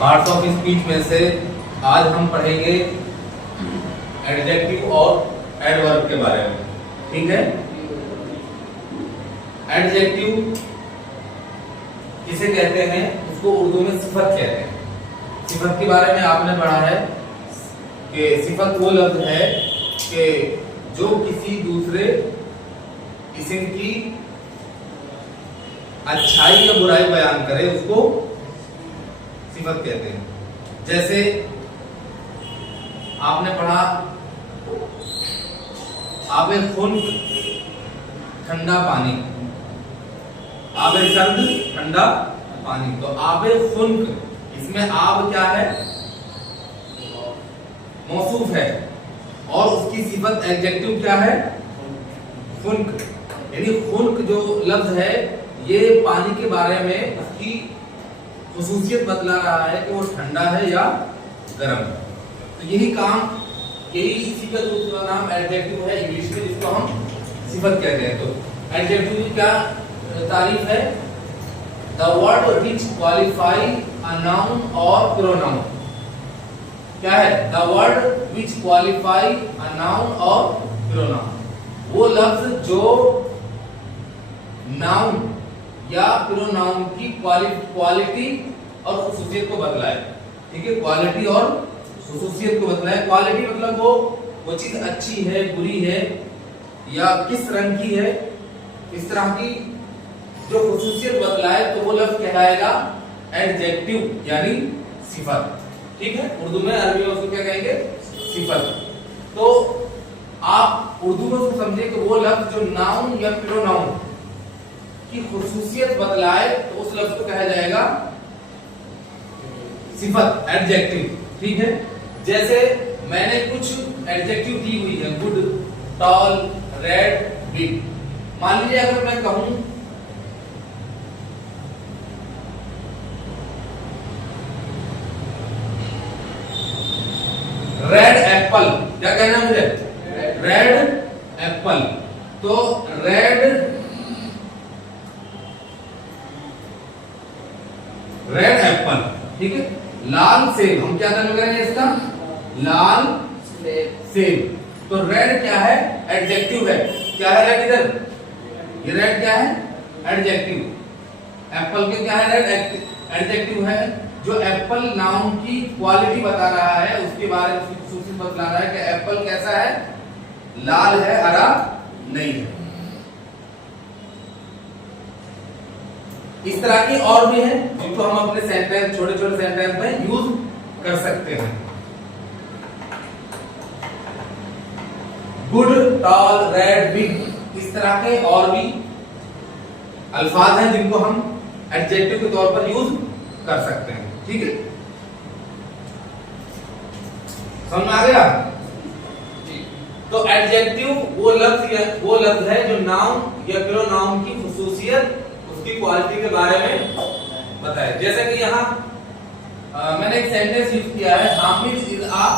Parts of speech में से आज हम पढ़ेंगे एडजेक्टिव और एडवर्ब के बारे में। ठीक है, एडजेक्टिव किसे कहते हैं, उसको उर्दू में सिफत कहते हैं। सिफत के बारे में आपने पढ़ा है कि सिफत वो लफ्ज है कि जो किसी दूसरे किस्म की अच्छाई या बुराई बयान करे, उसको सिफत कहते हैं। जैसे आपने पढ़ा आबे खुन्क ठंडा पानी, आबे सर्द ठंडा पानी। तो आबे खुन्क, इसमें आब क्या है, मौसूफ है, और उसकी सिफत एडजेक्टिव क्या है, खुन्क। यानी खुन्क जो लफ्ज है ये पानी के बारे में उसकी खुसूसियत बतला रहा है कि वो ठंडा है या गर्म है। तो यही काम, यही इसी का दूसरा नाम एडजेक्टिव है इंग्लिश में, जिसको हम सिफत कहते हैं। तो एडजेक्टिव की क्या तारीफ है, the word which qualify a noun और प्रोनाउन। क्या है, the word which qualify a noun और प्रोनाउन। वो लफ्ज जो नाउन या प्रोनाउन की क्वालिटी और खुसूसियत को बतलाए। ठीक है, क्वालिटी और खुसूसियत को बतलाए। क्वालिटी मतलब वो चीज अच्छी है, बुरी है, या किस रंग की है, इस तरह की जो खुसूसियत बतलाए, तो वो लफ्ज कहलाएगा एडजेक्टिव यानी सिफत। ठीक है, उर्दू में, अरबी में उसको क्या कहेंगे, सिफत। तो आप उर्दू में उसको समझे कि वो लफ्ज जो नाउन या प्रोनाउन की खुसूसियत बतलाए, तो उस लफ्ज को कहा जाएगा सिफत, एडजेक्टिव। ठीक है, जैसे मैंने कुछ एडजेक्टिव दी हुई है, गुड, टॉल, रेड, बिग। मान लीजिए अगर मैं कहूं रेड एप्पल, क्या कहना मुझे, रेड एप्पल। तो रेड एप्पल, ठीक है। लाल सेब, हम क्या करने करेंगे इसका, लाल सेब। तो रेड क्या है, एडजेक्टिव है। क्या है रेड, इधर ये रेड क्या है, एडजेक्टिव। एप्पल के क्या है, रेड एडजेक्टिव है। जो एप्पल नाउन की क्वालिटी बता रहा है, उसके बारे में खुसूसियत बता रहा है कि एप्पल कैसा है, लाल है, हरा नहीं है। इस तरह की और भी है जिनको हम अपने सेंटेंस, छोटे छोटे सेंटेंस में यूज कर सकते हैं। गुड, टॉल, रेड, बिग, इस तरह के और भी अल्फाज हैं जिनको हम एडजेक्टिव के तौर पर यूज कर सकते हैं। ठीक है, समझ में आ गया। तो एडजेक्टिव वो लफ्ज है जो नाउन या प्रोनाउन की खुसूसियत, उसकी क्वालिटी के बारे में बताए। जैसे कि यहाँ मैंने एक सेंटेंस यूज किया है, Hamid is a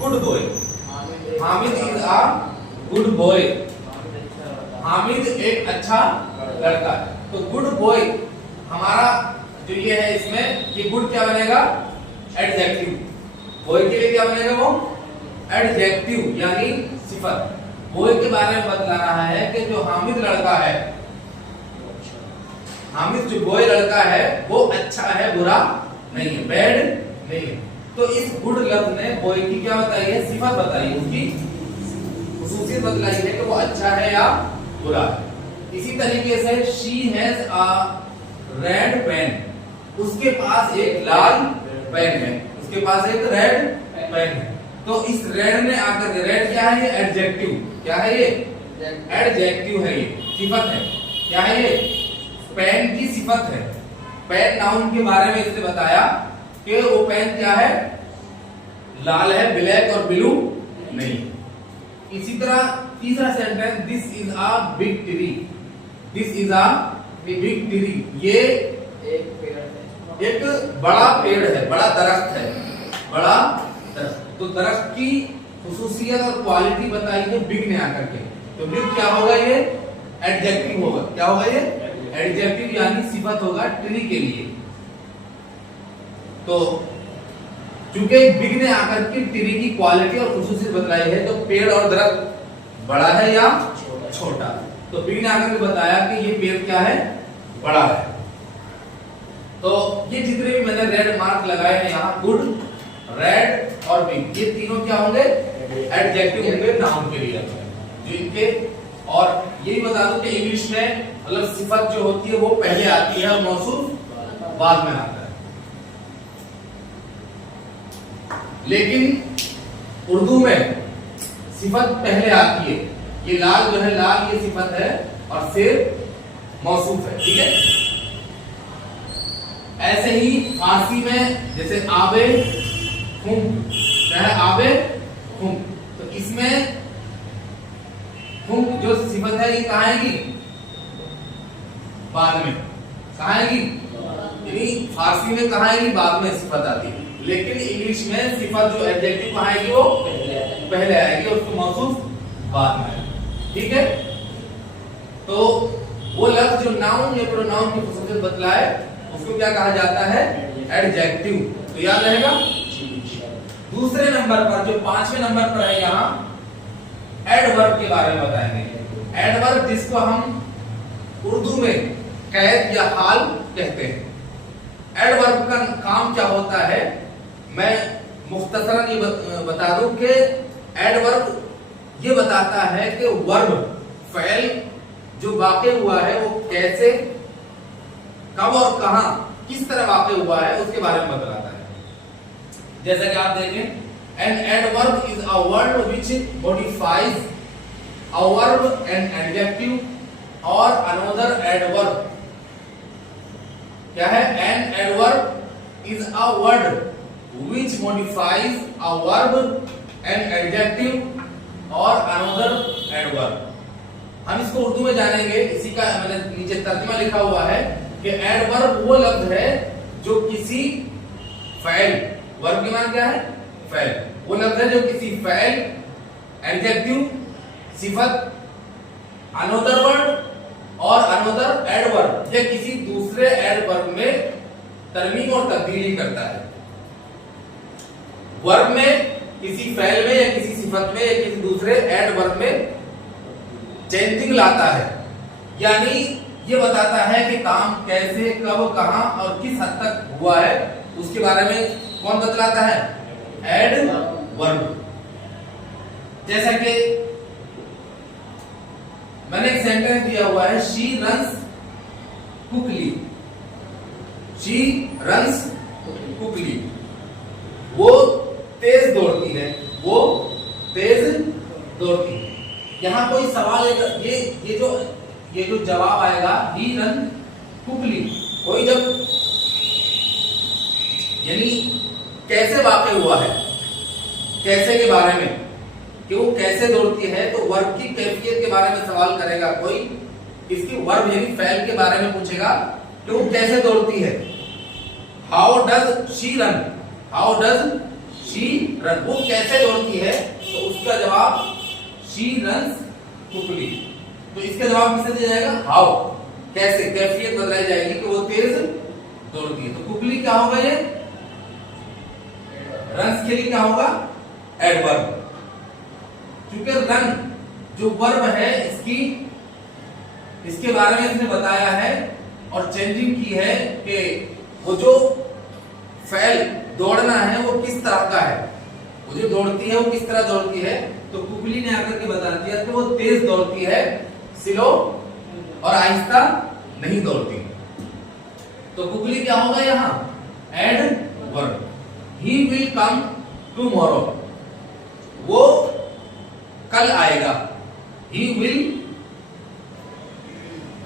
good boy. Hamid is a good boy, Hamid एक अच्छा लड़का है। तो गुड बॉय हमारा जो ये है, इसमें ये गुड क्या बनेगा, एडजेक्टिव। बॉय के लिए क्या बनेगा, वो एडजेक्टिव यानी सिफत। बॉय के बारे में बतला रहा है कि जो हामिद लड़का है, हामिद जो बॉय लड़का है, वो अच्छा है, बुरा नहीं है, बैड नहीं है। तो इस गुड लफ्ज ने बॉय की क्या बताई है, सिफत बताई, उसकी खुसूसियत बतलाई है कि वो अच्छा है या बुरा है। इसी तरीके से she has a red pen, उसके पास एक लाल पेन है, उसके पास एक रेड पेन है। तो इस रेड ने आकर के, रेड क्या है, ये एडजेक्टिव, क्या है, ये एडजेक्टिव है, ये सिफत है। क्या है, ये पेन की सिफत है। पेन नाउन के बारे में इसने बताया कि वो पेन क्या है, लाल है, ब्लैक और ब्लू नहीं। इसी तरह तीसरा sentence, this is a big tree. This is a big tree, ये एक बड़ा पेड़ है, बड़ा दरख्त है, बड़ा दरख्त। तो दरख्त की खुसूसियत और क्वालिटी बताई है बिग ने आकर के। तो बिग क्या होगा, ये एडजेक्टिव होगा। क्या होगा, ये एडजेक्टिव यानी सिफत होगा ट्री के लिए। तो चूंकि बिग ने आकर के ट्री की क्वालिटी और खुसूसियत बतलाई है, तो पेड़ और दरख्त बड़ा है या छोटा। तो बिग ने आकर के बताया कि ये पेड़ क्या है, बड़ा है। तो ये जितने भी मैंने रेड मार्क लगाए हैं यहाँ, गुड, रेड और बिग, ये तीनों क्या होंगे, एडजेक्टिव होंगे नाउन के लिए जो इनके। और यही बता दूं कि इंग्लिश में मतलब सिफत जो होती है वो पहले आती है और मौसूफ बाद में आता है, लेकिन उर्दू में सिफत पहले आती है। ये लाल जो है, लाल ये सिफत है और सिर मौसूफ है, ठीक है। ऐसे ही फारसी में जैसे आबे खुम, क्या है, आबे खुम, तो इसमें खुम जो सिफत है ये कहाँ आएगी, बाद में। कहाँ आएगी, यानी फारसी में कहाँ आएगी, बाद में सिफत आती है, लेकिन इंग्लिश में सिफत जो एडजेक्टिव कहाँ आएगी, वो पहले आएगी और उसको मौसूफ बाद में आएगी, ठीक है। तो वो लफ्ज जो नाउन या प्रोनाउन की खुसूसियत बतलाए उसको क्या कहा जाता है, एडजेक्टिव। तो याद रहेगा। दूसरे नंबर पर, जो 5वें नंबर पर है, यहाँ एडवर्ब के बारे में बताएंगे। एडवर्ब जिसको हम उर्दू में कैद या हाल कहते हैं। एडवर्ब का काम क्या होता है, मैं मुख्तसरन ये बता दूं कि एडवर्ब ये बताता है कि वर्ब, फ़ेल जो वाक़े हुआ है वो कैसे, कब और कहां, किस तरह वाक़े हुआ है उसके बारे में बतलाता है। जैसा कि आप देखें, an adverb is a word which modifies a verb, an adjective or another adverb। क्या है, an adverb is a word which modifies a verb, an adjective or another adverb। हम इसको उर्दू में जानेंगे, इसी का मैंने नीचे तर्जुमा लिखा हुआ है कि एडवर्ब वो लफ्ज है जो किसी फ़ेल, वर्ब की मान क्या है, फ़ेल, वो लफ्ज है जो किसी फ़ेल, एडजेक्टिव, सिफत, अनदर वर्ड और अनदर एडवर्ब या किसी दूसरे एडवर्ब में तरमीम और तब्दीली करता है। वर्ब में, किसी फ़ेल में या किसी सिफत में या किसी दूसरे एडवर्ब में चेंजिंग लाता है, यानी ये बताता है कि काम कैसे, कब, कहां और किस हद तक हुआ है उसके बारे में कौन बतलाता है, एडवर्ब। जैसा कि मैंने एक सेंटेंस दिया हुआ है, she runs quickly, she runs quickly, वो तेज दौड़ती है, वो तेज दौड़ती है। यहां कोई सवाल है, ये जो जवाब आएगा, ही रन क्विकली, कोई जब यानी कैसे वाक़या हुआ है, कैसे के बारे में कि वो कैसे दौड़ती है, तो वर्ब की कैफियत के बारे में सवाल करेगा कोई, इसकी वर्ब यानी फ़ेल के बारे में पूछेगा कि वो कैसे दौड़ती है। How does she run, how does she run, वो कैसे दौड़ती है, तो उसका जवाब शी रन्स क्विकली। तो इसका जवाब किससे दिया जाएगा, हाउ, कैसे, कैफियत बताई जाएगी कि वो तेज दौड़ती है। तो क्विकली क्या होगा, ये रन्स के लिए क्या होगा, एडवर्ब। क्योंकि रन जो वर्ब है इसके बारे में इसने बताया है और चेंजिंग की है कि वो जो फ़ेल दौड़ना है वो किस तरह का है, वो जो दौड़ती है वो किस तरह दौड़ती है। तो क्विकली ने आकर के बता दिया कि वो तेज दौड़ती है, स्लो और आहिस्ता नहीं दौड़ती। तो क्विकली क्या होगा यहाँ, adverb. He will come tomorrow, वो कल आएगा, ही विल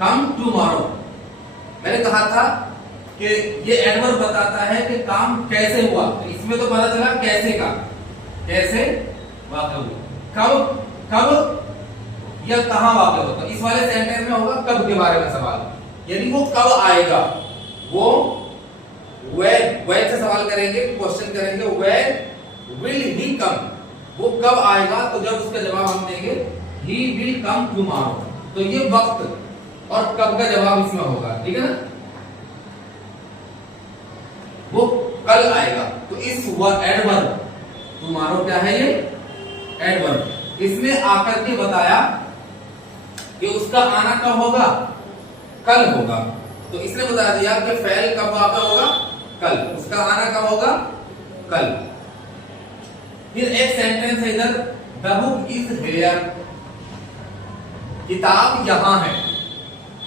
कम टुमारो। मैंने कहा था कि ये एडवर्ब बताता है कि काम कैसे हुआ, तो इसमें तो पता चला कैसे का, कैसे वाक़या हुआ, कब, कब या कहां वाक़या होता। इस वाले सेंटेंस में होगा कब के बारे में सवाल, यानी वो कब आएगा, वो when से सवाल करेंगे, क्वेश्चन करेंगे, when will he come, वो कब आएगा, तो जब उसका जवाब हम देंगे he will come tomorrow, तो ये वक्त और कब का जवाब इसमें होगा, ठीक है ना। वो कल आएगा। तो इस एडवर्ब, तुम मानो क्या है ये एडवर्ब, इसने आकर के बताया कि उसका आना कब होगा, कल होगा। तो इसने बता दिया कि फेल कब वहां पे होगा, कल, उसका आना कब होगा, कल। फिर एक सेंटेंस है इधर, द बुक इज हियर, किताब यहां है।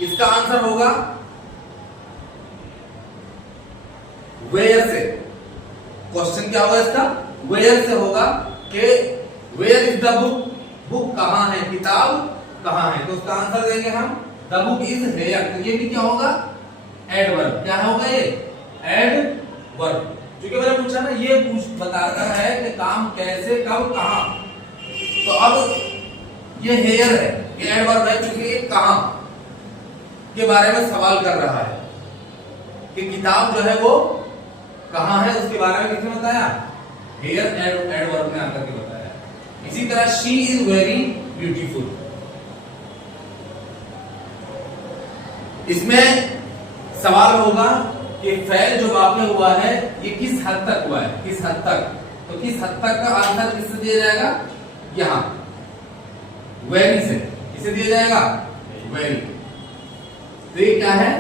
इसका आंसर होगा वेयर से। क्वेश्चन क्या होगा इसका, वेयर से होगा कि where is the book, book कहां है, किताब कहां है। तो उसका आंसर देंगे हम द बुक इज हियर। तो ये भी क्या होगा, एडवर्ब। क्या होगा ये, एडवर्ब। क्योंकि मैंने पूछा ना, ये बताता है कि काम कैसे, कब, कहां। तो अब ये हेयर है, ये एडवर्ब है, क्योंकि ये कहां के बारे में सवाल कर रहा है कि किताब जो है वो कहां है, उसके बारे में किसने बताया, हेयर एडवर्ब ने आकर के बताया। इसी तरह शी इज वेरी ब्यूटीफुल, इसमें सवाल होगा कि फेल जो वाक़या हुआ है ये किस हद तक हुआ है, किस हद तक। तो किस हद तक का आंसर किससे दिया जाएगा, यहां वेरी से। किसे दिया जाएगा, वेरी। तो ये क्या है,